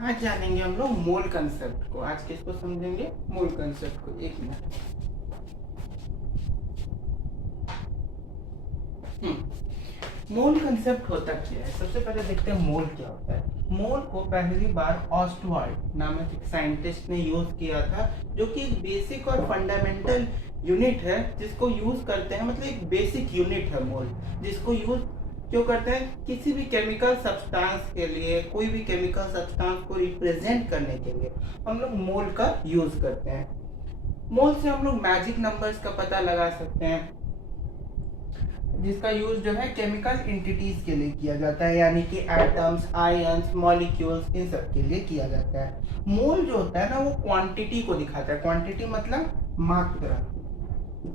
आज जानेंगे हम लोग मोल कंसेप्ट को। आज किसको समझेंगे? मोल कंसेप्ट को। एक मिनट। मोल कंसेप्ट होता क्या है? सबसे पहले देखते हैं मोल क्या होता है। मोल को पहली बार ऑस्टवाल्ड नामक एक साइंटिस्ट ने यूज किया था, जो कि एक बेसिक और फंडामेंटल यूनिट है जिसको यूज करते हैं, मतलब एक बेसिक यूनिट है मोल, जिसको यूज क्यों करते हैं? किसी भी केमिकल सब्सटेंस के लिए, कोई भी केमिकल सब्सटेंस को रिप्रेजेंट करने के लिए हम लोग मोल का यूज करते हैं। मोल से हम लोग मैजिक नंबर्स का पता लगा सकते हैं, जिसका यूज जो है केमिकल एंटिटीज के लिए किया जाता है, यानी कि एटम्स, आयंस, मॉलिक्यूल्स, इन सब के लिए किया जाता है। मोल जो होता है ना, वो क्वांटिटी को दिखाता है। क्वांटिटी मतलब मात्रा,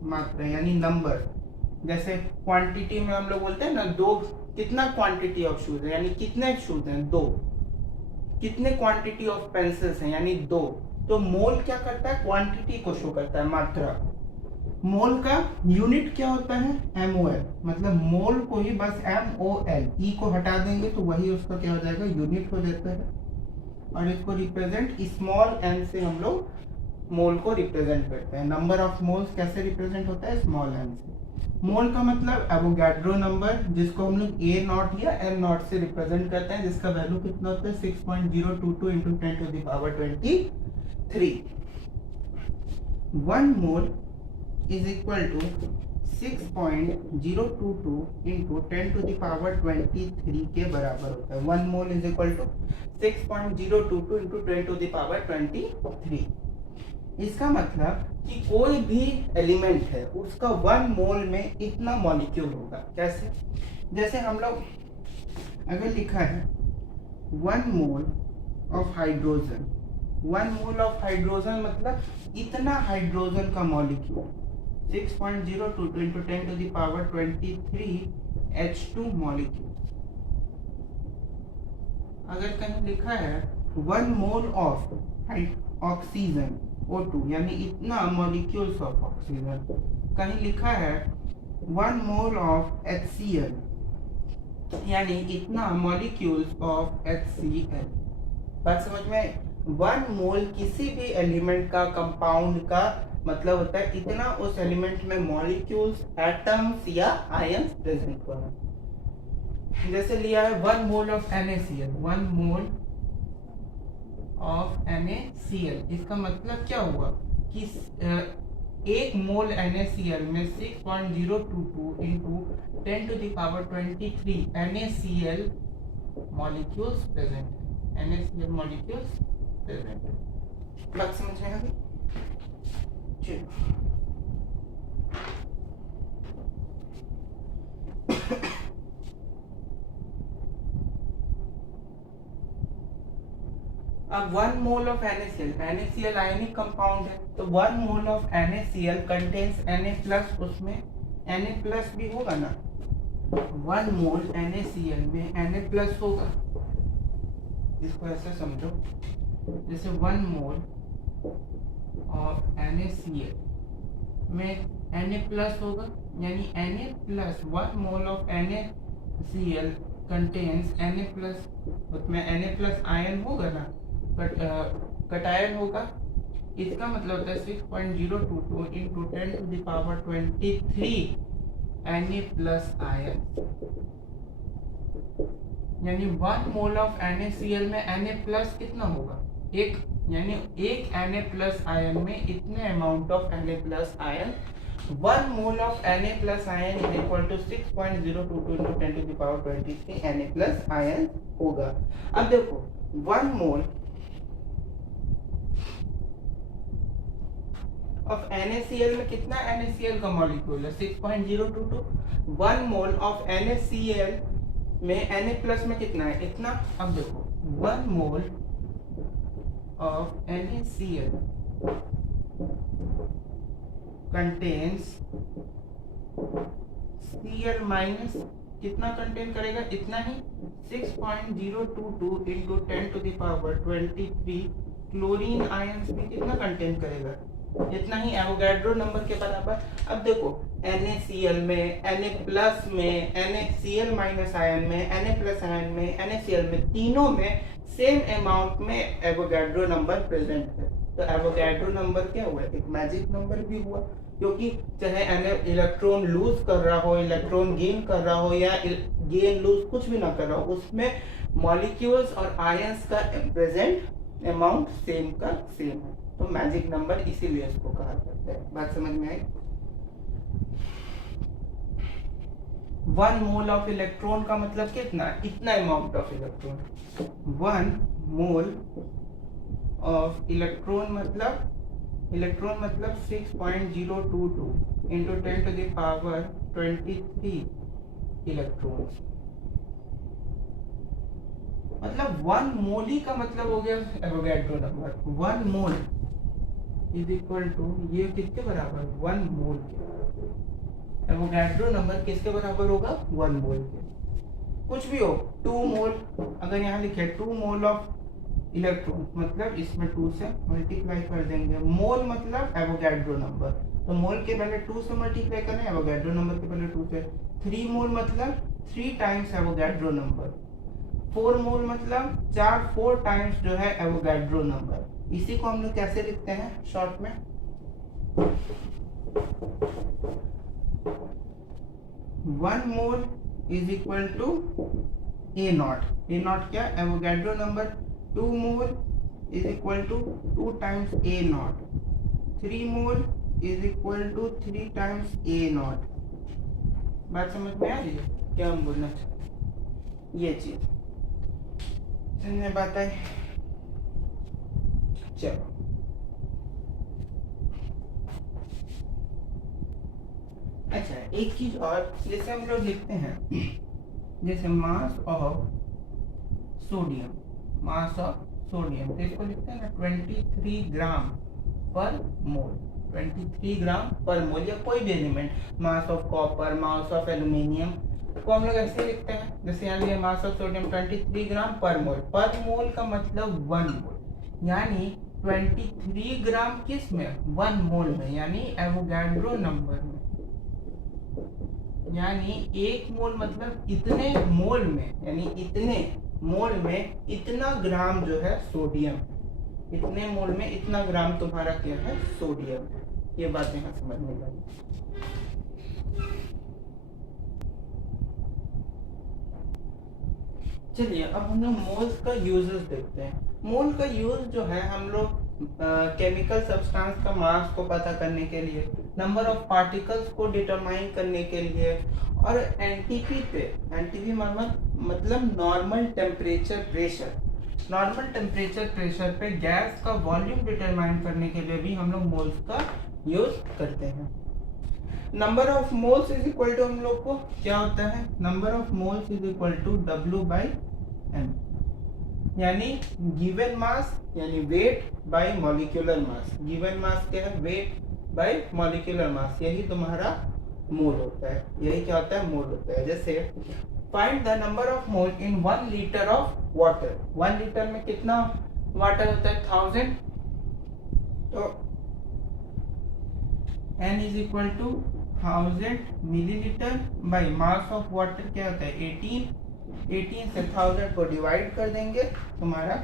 मात्रा यानी नंबर। जैसे क्वांटिटी में हम लोग बोलते हैं ना, दो, कितना क्वांटिटी ऑफ शूज है, यानी कितने शूज हैं? दो। कितने क्वांटिटी ऑफ पेंसिल्स हैं? यानी दो। तो मोल क्या करता है? क्वांटिटी को शो करता है, मात्रा। मोल का यूनिट क्या होता है? MOL। मतलब मोल को ही बस MOL, ई को हटा देंगे तो वही उसका क्या हो जाएगा? यूनिट हो जाता है। और इसको रिप्रेजेंट स्मॉल m से हम लोग मोल को रिप्रेजेंट करते हैं। नंबर ऑफ मोल्स कैसे रिप्रेजेंट होता है? स्मॉल m से। मोल का मतलब एवोगाड्रो नंबर, जिसको हम लोग A0 या M0 से रिप्रेजेंट करते हैं, जिसका वैल्यू कितना होता है? 6.022 into 10 to the power 23। 1 mole is equal to 6.022 into 10 to the power 23 के बराबर होता है। 1 mole is equal to 6.022 into 10 to the power 23। इसका मतलब कि कोई भी एलिमेंट है, उसका 1 मोल में इतना मॉलिक्यूल होगा। कैसे? जैसे हम लोग अगर लिखा है 1 mole of hydrogen, 1 mole of hydrogen मतलब इतना हाइड्रोजन का molecule, 6.022 into 10 to the power 23 H2 molecule. अगर कहीं लिखा है 1 मोल ऑफ ऑक्सीजन O2, यानी इतना मॉलिक्यूल्स ऑफ ऑक्सीजन। कहीं लिखा है 1 मोल ऑफ HCl, यानी इतना मॉलिक्यूल्स ऑफ HCl। बात समझ में? 1 मोल किसी भी एलिमेंट का, कंपाउंड का मतलब होता है इतना उस एलिमेंट में मॉलिक्यूल्स, एटम्स या आयंस प्रेजेंट होना। जैसे लिया है 1 mole of NaCl, 1 mole of NaCl। इसका मतलब क्या हुआ कि 1 मोल NaCl में 6.022 into 10 to the power 23 NaCl molecules present है। NaCl मॉलिक्यूल्स प्रेजेंट है। बात समझ में आ गई? अब 1 mole of NaCl ionic compound है, तो 1 mole of NaCl contains Na+, उसमें Na+ भी होगा ना। 1 मोल NaCl में Na+ होगा। इसको ऐसे समझो, जैसे 1 मोल ऑफ NaCl में Na+ होगा, यानी Na+, 1 mole of NaCl contains Na+, उसमें Na+ आयन होगा ना, कटायन होगा। इसका मतलब होता है 6.022 into 10 to the power 23 Na+ ion, यानी 1 मोल ऑफ NaCl में Na+ कितना होगा? एक, यानी एक Na+ आयन में इतने amount of Na+ ion, 1 mole of Na+ ion is equal to 6.022 into 10 to the power 23 Na+ ion होगा। अब देखो 1 मोल ऑफ NaCl में कितना NaCl का मॉलिक्यूल है? 6.022। 1 मोल ऑफ NaCl में Na+ में कितना है? इतना। अब देखो 1 mole of NaCl contains Cl minus, कितना कंटेन करेगा? इतना ही, 6.022 into 10 to the power 23 chlorine ions भी कितना कंटेन करेगा? इतना ही, एवोगाड्रो नंबर के बराबर। अब देखो NaCl में, Na+ में, NaCl माइनस आयन में, Na+ आयन में, NaCl में, तीनों में सेम अमाउंट में एवोगैड्रो नंबर प्रेजेंट है। तो एवोगैड्रो नंबर क्या हुआ, एक मैजिक नंबर भी हुआ, क्योंकि चाहे इलेक्ट्रॉन लूज कर रहा हो, इलेक्ट्रॉन गेन कर रहा हो, या गेन लूज कुछ भी ना कर रहा हो, उसमें मॉलिक्यूल्स और आयंस का प्रेजेंट अमाउंट सेम का सेम है। तो मैजिक नंबर इसीलिए इसको कहा जाता है। बात समझ में आई? 1 मोल ऑफ इलेक्ट्रॉन का मतलब कितना, इतना amount of electron. 1 mole of electron मतलब 6.022 into 10 to the power 23 electrons. मतलब 1 मोल ही का मतलब हो गया Avogadro number. 1 mole is equal to, ये किसके बराबर, 1 मोल के। एवोगैड्रो नंबर किसके बराबर होगा, 1 मोल के। कुछ भी हो, 2 मोल, अगर यहाँ लिखे 2 मोल ऑफ इलेक्ट्रॉन, मतलब इसमें 2 से मल्टीप्लाई कर देंगे। मोल मतलब एवोगैड्रो नंबर, तो मोल के पहले 2 से मल्टीप्लाई करें, एवोगैड्रो नंबर के पहले 2 से। 3 मोल मतलब 3 टाइम्स एवोगैड्रो नंबर। 4 मोल मतलब 4 टाइम्स जो है एवोगैड्रो नंबर। इसी को हम लोग कैसे लिखते हैं शॉर्ट में, 1 mole is equal to A naught. A naught क्या, Avogadro number. 2 mole is equal to 2 times A naught. 3 mole is equal to 3 times A naught. बात समझ में आ रही है क्या हम बोलना चाहते, ये चीज समझ बात आई। चलो अच्छा, एक चीज और, जैसे हम लोग लिखते हैं, जैसे मास ऑफ सोडियम, तो इसको लिखते हैं ना 23 ग्राम पर मोल। 23 ग्राम पर मोल, या कोई भी element, mass of copper, mass of aluminium को हम लोग ऐसे लिखते हैं। जैसे यहाँ लिया mass of sodium 23 gram per मोल। पर मोल का मतलब 1 मोल, यानी 23 ग्राम किस में, 1 मोल में, यानी एवोगैड्रो नंबर में। यानी 1 मोल मतलब इतने मोल में, यानी इतने मोल में इतना ग्राम जो है सोडियम, इतने मोल में इतना ग्राम तुम्हारा क्या है, सोडियम। ये बात यहाँ समझने लगी। चलिए अब हम लोग मोल्स का यूजेस देखते हैं। मोल का यूज जो है, हम लोग केमिकल सब्सटेंस का मास को पता करने के लिए, नंबर ऑफ पार्टिकल्स को डिटरमाइन करने के लिए, और एनटीपी पे, एनटीपी मतलब normal temperature pressure, normal temperature pressure पे गैस का वॉल्यूम डिटरमाइन करने के लिए भी हम लोग मोल्स का यूज करते हैं। Number of moles is equal to, हम लोग को क्या होता है, number of moles is equal to W/m, यानी गिवन मास यानी weight by molecular mass. Given mass क्या है, वेट बाय मॉलिक्यूलर मास, यही तुम्हारा मोल होता है। यही क्या होता है, मोल होता है। जैसे find the number of mole in 1 litre of water. 1 litre में कितना वाटर होता है, 1000। तो n is equal to 1000 millilitre by mass of water क्या होता है, 18 से 1000 को डिवाइड कर देंगे, तुम्हारा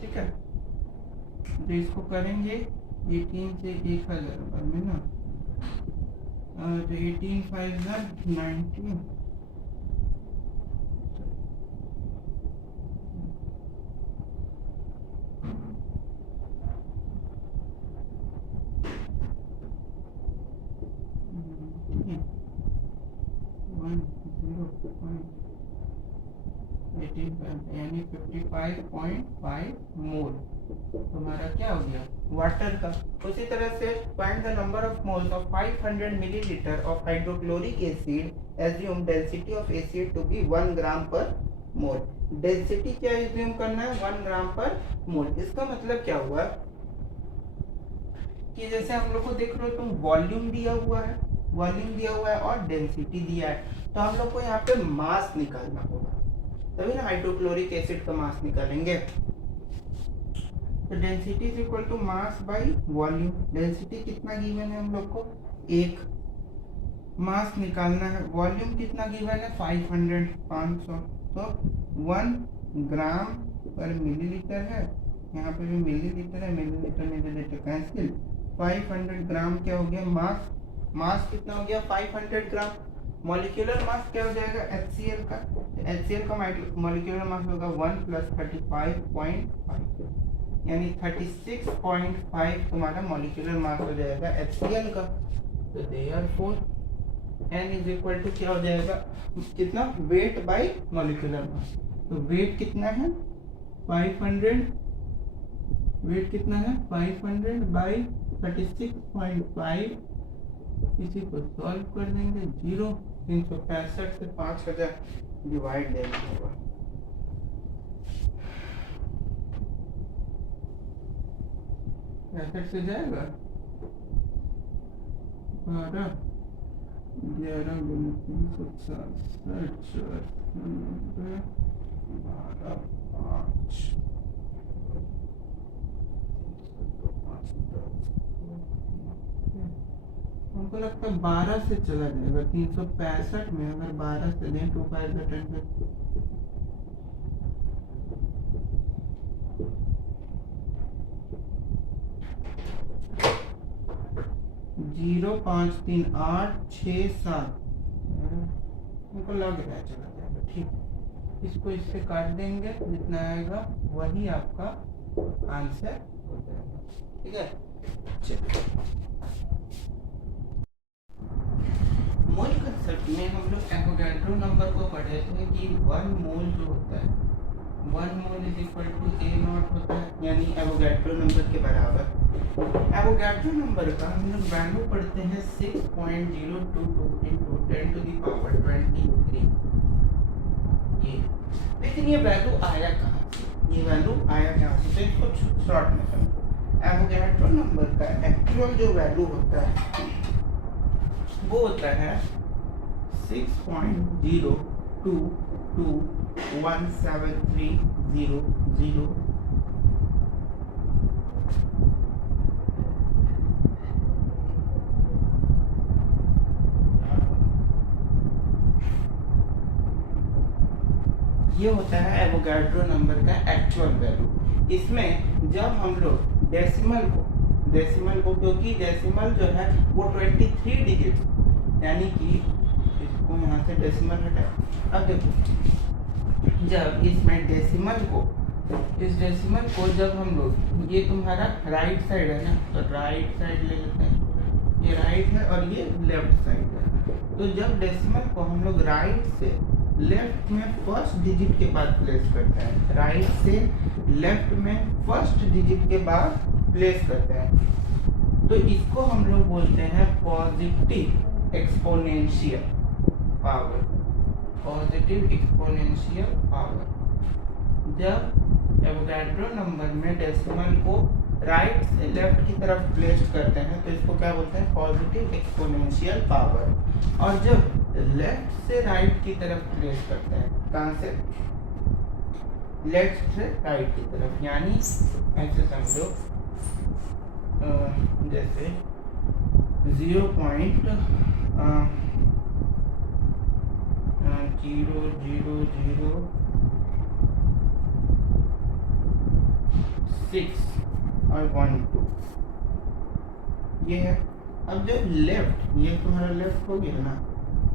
ठीक है। तो इसको करेंगे 18 से 1000 में ना, तो 18 5 19, यानी 55.5 मोल तुम्हारा क्या हो गया, वाटर का। उसी तरह से find the number of moles of 500 millilitre of hydrochloric acid. Assume density of acid to be 1 gram per mole. Density क्या एज्यूम करना है, 1 ग्राम पर मोल। इसका मतलब क्या हुआ कि जैसे हम लोग को देख रहे हो तुम, वॉल्यूम दिया हुआ है, वॉल्यूम दिया हुआ है और डेंसिटी दिया है। तो हम लोग को यहाँ पे मास निकालना होगा, तभी ना हाइड्रोक्लोरिक एसिड का मास निकालेंगे। तो density is equal to mass by volume. Density कितना गिवन है हम लोग को, 1। मास निकालना है, वॉल्यूम कितना गिवन है, 500 500, तो 1 ग्राम पर मिलीलीटर है, यहाँ पे भी मिलीलीटर है, मिलीलीटर कैंसिल। 500 ग्राम क्या हो गया, मास। मास कितना हो गया, 500 ग्राम। मॉलिक्यूलर मास क्या हो जाएगा HCl का, HCl का मॉलिक्यूलर मास होगा 1 + 35.5, यानी 36.5 तुम्हारा मॉलिक्यूलर मास हो जाएगा HCl का। तो therefore N is equal to क्या हो जाएगा, कितना, वेट बाय मॉलिक्यूलर मास। तो वेट कितना है 500, वेट कितना है 500 बाई 36.5, इसी को सॉल्व कर देंगे, 0 365 से 5000 डिवाइड देना होगा। पैंसठ से जाएगा 12 11 367 12 5 हमको लगता है 12 से चला जाएगा, 365 में अगर 12 से दें 2 5 10 0538667 हमको लग रहा है चला जाएगा, ठीक। इसको इससे काट देंगे, जितना आएगा वही आपका आंसर हो जाएगा, ठीक है। चलिए, मोल कंसेप्ट में हम लोग एवोगाड्रो नंबर को पढ़े थे कि 1 मोल जो होता है, 1 mole is equal to A0 होता है, यानी एवोगाड्रो नंबर के बराबर। एवोगाड्रो नंबर का हम लोग वैल्यू पढ़ते हैं 6.022 into 10⁻23। ये, लेकिन ये वैल्यू आया कहाँ से, ये वैल्यू आया कहाँ से, तो इसको शॉर्ट में समझो। एवोगाड्रो नंबर का एक्चुअल जो वैल्यू होता है वो होता है 6.022173000। ये होता है एवोगाड्रो नंबर का एक्चुअल वैल्यू। इसमें जब हम लोग डेसिमल को क्योंकि डेसिमल जो है वो 23 डिजिट, यानी कि इसको यहाँ से डेसिमल हटाए। अब देखो, जब इसमें इस डेसिमल को जब हम लोग, ये तुम्हारा राइट साइड है ना, तो राइट साइड ले लेते हैं, ये राइट है और ये लेफ्ट साइड है। तो जब डेसिमल को हम लोग राइट से लेफ्ट में फर्स्ट डिजिट के बाद प्लेस करते हैं, राइट से लेफ्ट में फर्स्ट डिजिट के बाद प्लेस करते हैं, तो इसको हम लोग बोलते हैं positive exponential power. Positive exponential power. जब एवोगाड्रो नंबर में डेसिमल को राइट से लेफ्ट की तरफ प्लेस करते हैं तो इसको क्या बोलते हैं, पॉजिटिव एक्सपोनेंशियल पावर। और जब लेफ्ट से राइट की तरफ प्लेस करते हैं, कहाँ से, लेफ्ट से राइट की तरफ, यानी ऐसे समझो जैसे 0.0006 और 12 ये है। अब जब लेफ्ट, ये तुम्हारा लेफ्ट हो गया ना,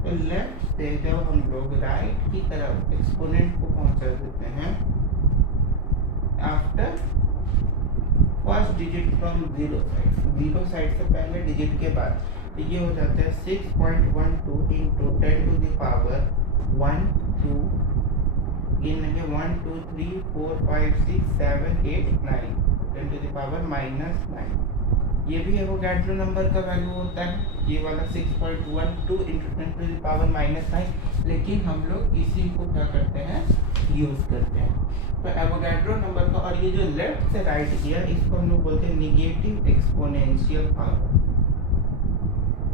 तो लेफ्ट से जब हम लोग राइट की तरफ एक्सपोनेंट को पहुंचा देते हैं after first digit from zero side से पहले डिजिट के बाद, तो ये हो जाता है 6.12 into 10⁻1 2 गिनेंगे 1 2 3 4 5 6 7 8 9 10⁻⁻9। ये भी एवोगाड्रो नंबर का वैल्यू होता है, ये वाला 6.12 into 10⁻⁻9, लेकिन हम लोग इसी को क्या करते हैं, यूज करते हैं। तो एवोगाड्रो नंबर का, और ये जो लेफ्ट से राइट किया इसको हम लोग बोलते हैं negative exponential power.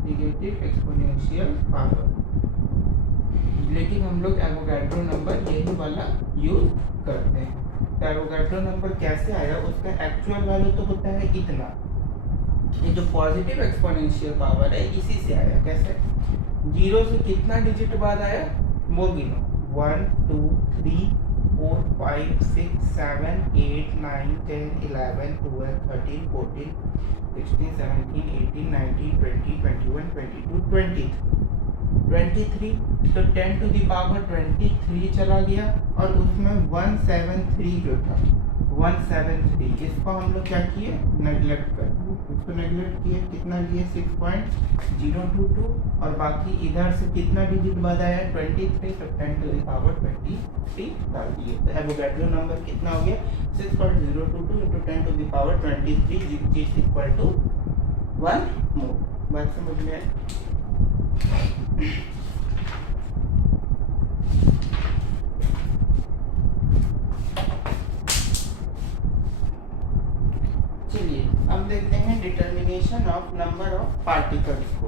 Negative exponential power. लेकिन हम लोग एवोगाड्रो नंबर यही वाला यूज करते हैं। तो एवोगाड्रो नंबर कैसे आया, उसका एक्चुअल वैल्यू तो होता है इतना, ये जो पॉजिटिव एक्सपोनेंशियल पावर है इसी से आया। कैसे, जीरो से कितना डिजिट बाद आया वो गिनो, 1 2 3 4 5 6 7 8 9 10 11 12 13 14 16 17 18 19 20 21 22 23। तो 10 टू द पावर 23 चला गया और उसमें 173 जो था 173, इसको हम लोग क्या किए, नेगलेक्ट कर दिए, इसको नेगलेक्ट किए, कितना लिए 6.022 और बाकी इधर से कितना डिजिट बाद आया 23, तो 10 टू द पावर 23 डाल दिए। तो एवोगाड्रो नंबर कितना हो गया 6.022 into 10 to the power 23 which is equal to 1 मोल। बात समझ में आई? चलिए अब देखते हैं determination of number of particles को।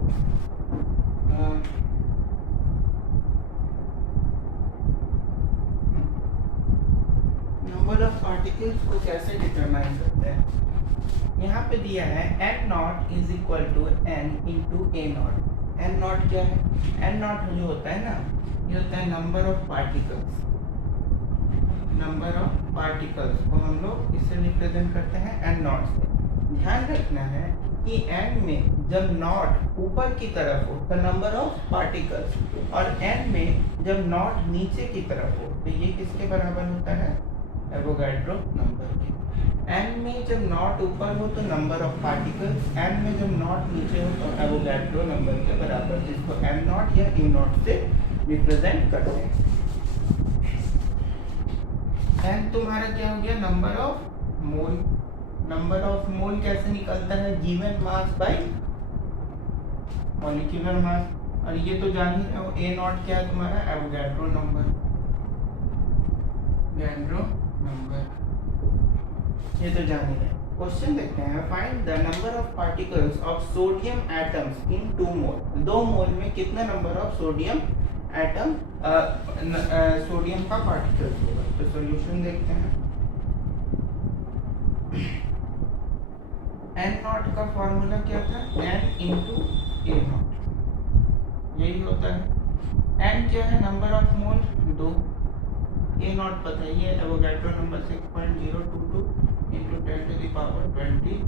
नंबर ऑफ पार्टिकल्स को कैसे डिटरमाइन करते हैं, यहाँ पे दिया है n naught is equal to n into a naught. n naught क्या है, n नॉट जो होता है ना, ये होता है number of particles. Number of particles को हम लोग इससे रिप्रेजेंट करते हैं n नॉट से। ध्यान रखना है कि n में जब नॉट ऊपर की तरफ हो तो नंबर ऑफ पार्टिकल्स, और n में जब नॉट नीचे की तरफ हो तो ये किसके बराबर होता है, एवोगाड्रो नंबर के। n में जब नॉट ऊपर हो तो नंबर ऑफ पार्टिकल्स, n में जब नॉट नीचे हो तो एवोगाड्रो नंबर के बराबर, जिसको m नॉट या e नॉट से रिप्रेजेंट करते हैं। n तुम्हारा क्या हो गया, number of mole. Number of मोल कैसे निकलता है, गिवन मास बाय मॉलिक्यूलर मास, और ये तो जान ही रहे हो a नॉट क्या है तुम्हारा, एवोगाड्रो नंबर, एवोगाड्रो नंबर, ये तो जान ही रहे। क्वेश्चन देखते हैं, find the number of particles of sodium atoms in 2 मोल। 2 मोल में कितना number of sodium atom sodium का पार्टिकल्स होगा। तो सॉल्यूशन देखते हैं। n नॉट का फॉर्मूला क्या था, n इंटू a नॉट, यही होता है। n क्या है, number of mole 2, a naught पता ही है, Avogadro number 6.022 into 10 to the power 23।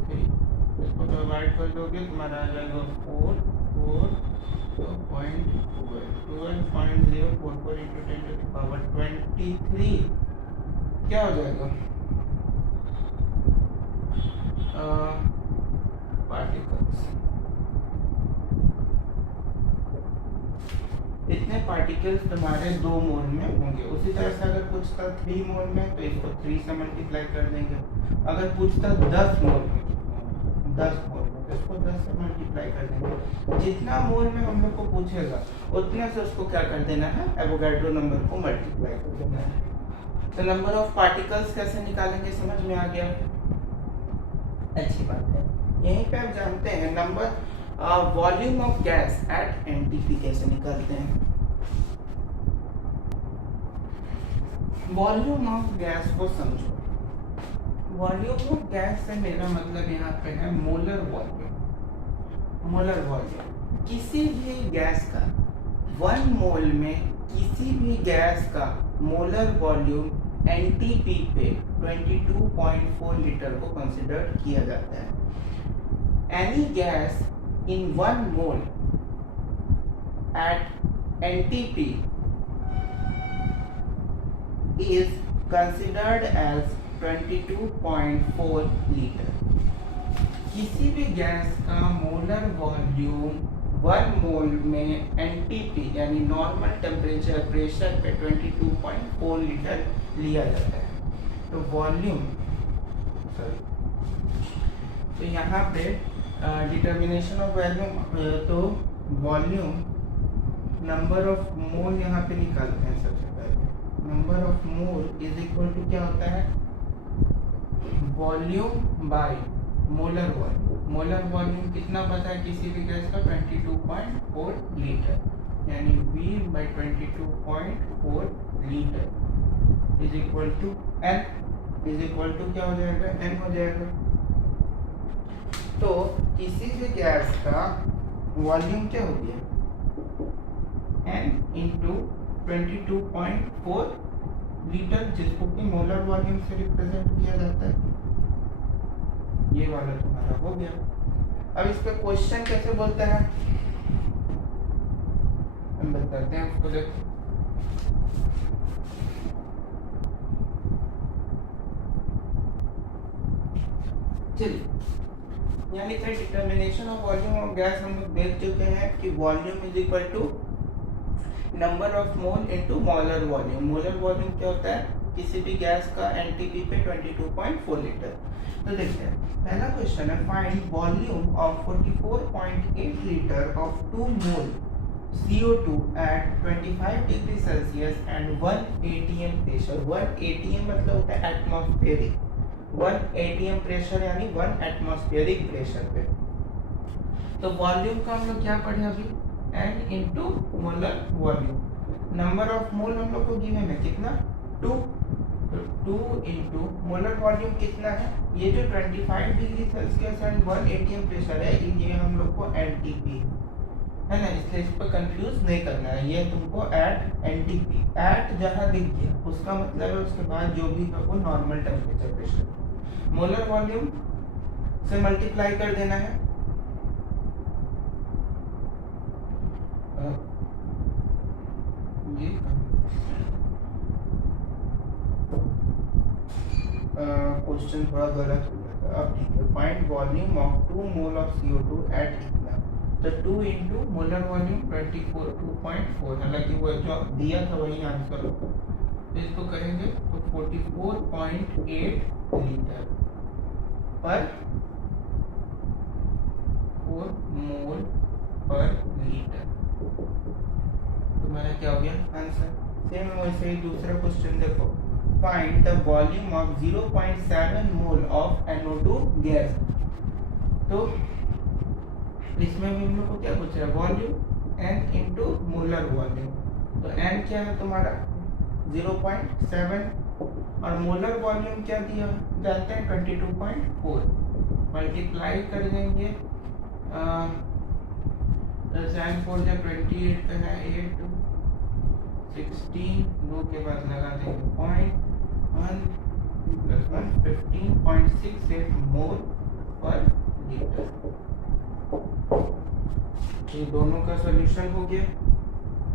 इसको डिवाइड कर दोगे तुम्हारा आ जाएगा 12.044 इंटू 10 टू द पावर 23, क्या हो जाएगा, पार्टिकल्स। इतने पार्टिकल्स तुम्हारे 2 मोल में होंगे। उसी तरह से अगर पूछता 3 मोल में तो इसको 3 से मल्टीप्लाई कर देंगे। अगर पूछता 10 मोल में, 10 मोल में तो इसको 10 से मल्टीप्लाई कर देंगे। जितना मोल में हम लोग को पूछेगा उतने से उसको क्या कर देना है, एवोगाड्रो नंबर को मल्टीप्लाई कर देना है। तो नंबर ऑफ पार्टिकल्स कैसे निकालेंगे, समझ में आ गया, अच्छी बात है। यहीं पे आप जानते हैं number volume of gas at NTP कैसे निकालते हैं। वॉल्यूम ऑफ गैस को समझो। वॉल्यूम ऑफ गैस से मेरा मतलब यहाँ पे है मोलर वॉल्यूम। मोलर वॉल्यूम किसी भी गैस का 1 मोल में किसी भी गैस का मोलर वॉल्यूम एनटीपी पे 22.4 लीटर को कंसिडर किया जाता है। Any gas in 1 mole at NTP is considered as 22.4 litre. किसी भी गैस का मोलर वॉल्यूम 1 मोल में NTP यानी नॉर्मल टेम्परेचर प्रेशर पे 22.4 लीटर लिया जाता है। तो वॉल्यूम तो यहाँ पे डिटर्मिनेशन ऑफ वॉल्यूम, तो वॉल्यूम नंबर ऑफ मोल यहाँ पे निकालते हैं। सबसे पहले number of mole is equal to क्या होता है, volume by molar volume. Molar volume कितना पता है किसी भी गैस का, 22.4 लीटर। यानी V by 22.4 litre is equal to N is equal to क्या हो जाएगा, N हो जाएगा। तो किसी भी गैस का वॉल्यूम क्या हो गया, N इंटू 22.4 लीटर, जिसको कि मोलर वॉल्यूम से रिप्रेजेंट किया जाता है। ये वाला तुम्हारा हो गया। अब इस पे क्वेश्चन कैसे बोलता है हम बताते हैं उसको, देखो चलिए यहाँ लिखा है determination of volume of gas. हम लोग देख चुके हैं कि volume is equal to number of mole into molar volume. Molar volume क्या होता है, किसी भी गैस का एनटीपी पे 22.4 लीटर। तो देखते हैं पहला क्वेश्चन है, find volume of 44.8 litre of 2 mole CO2 at 25 degree Celsius and 1 atm pressure. 1 atm मतलब होता है एटमॉस्फेरिक, 1 atm प्रेशर यानी 1 एटमॉस्फेरिक प्रेशर पे। तो वॉल्यूम का हम लोग क्या पढ़े अभी, N into molar volume. Number of मोल हम लोग को गिवन है कितना, 2, तो 2 इंटू मोलर वॉल्यूम कितना है, ये जो 25 degree Celsius and 1 atm pressure है, ये हम लोग को एनटीपी है ना, इसलिए इस पर कंफ्यूज नहीं करना है। ये तुमको एट एनटीपी, एट जहाँ दिख गया उसका मतलब है उसके बाद जो भी है वो normal temperature pressure. Molar volume से मल्टीप्लाई कर देना है, ये क्वेश्चन थोड़ा गलत हो गया था। अब ठीक है, find volume of 2 mole of CO2 at इतना, तो 2 इंटू मोलर वॉल्यूम 2.4, हालांकि वो जो दिया था वही आंसर हो, तो इसको करेंगे तो 44.8 लीटर पर 4 मोल पर लीटर। तो मेरा क्या हो गया आंसर। सेम वैसे ही दूसरा क्वेश्चन देखो, find the volume of 0.7 mole of NO2 gas. तो इसमें भी हम लोग को क्या पूछ रहा है, volume N into molar volume. तो N क्या है तुम्हारा 0.7 और मोलर वॉल्यूम क्या दिया जानते हैं 22.4, मल्टीप्लाई कर देंगे 4 का है 8 16, 2 के बाद लगा देंगे 0.1 + 1 15.68 मोल पर लीटर। ये दोनों का सॉल्यूशन हो गया।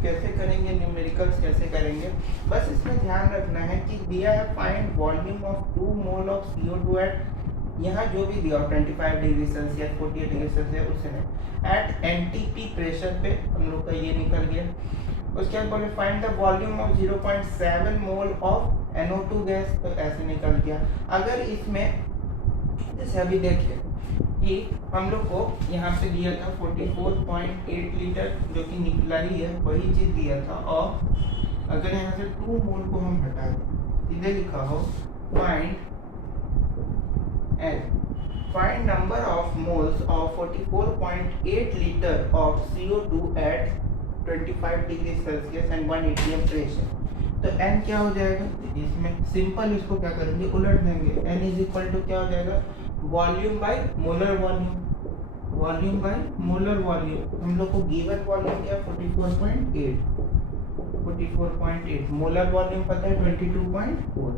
कैसे करेंगे, न्यूमेरिकल्स कैसे करेंगे, बस इसमें ध्यान रखना है कि दिया है find volume of 2 mole of CO2 at, यहाँ जो भी दिया 25 डिग्री सेल्सियस 48 डिग्री सेल्सियस उससे नहीं, एट एनटीपी प्रेशर पे हम लोग का ये निकल गया। उसके बाद बोले find the volume of 0.7 mole of NO2 gas, तो ऐसे निकल गया। अगर इसमें जैसे अभी देखिए कि हम लोग को यहाँ पे दिया था 44.8 लीटर जो कि निकला ही है, वही चीज दिया था। और अगर यहाँ से 2 मोल को हम हटा दें, सीधे लिखा हो find number of moles of 44.8 litre of CO2 at 25 degree Celsius and 1 atm pressure. तो N क्या हो जाएगा, इसमें सिंपल इसको क्या करेंगे उलट देंगे, N इज इक्वल टू क्या हो जाएगा volume by molar volume, volume by molar volume. हम लोग को गिवन वॉल्यूम क्या 44.8, मोलर वॉल्यूम पता है 22.4,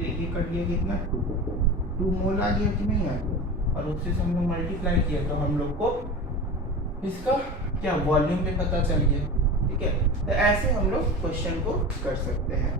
ये कट गया कितना 2 मोल आ गया कि नहीं आ गया, और उससे हम लोग मल्टीप्लाई किया तो हम लोग को इसका क्या वॉल्यूम भी पता चल गया। ठीक है, तो ऐसे हम लोग क्वेश्चन को कर सकते हैं।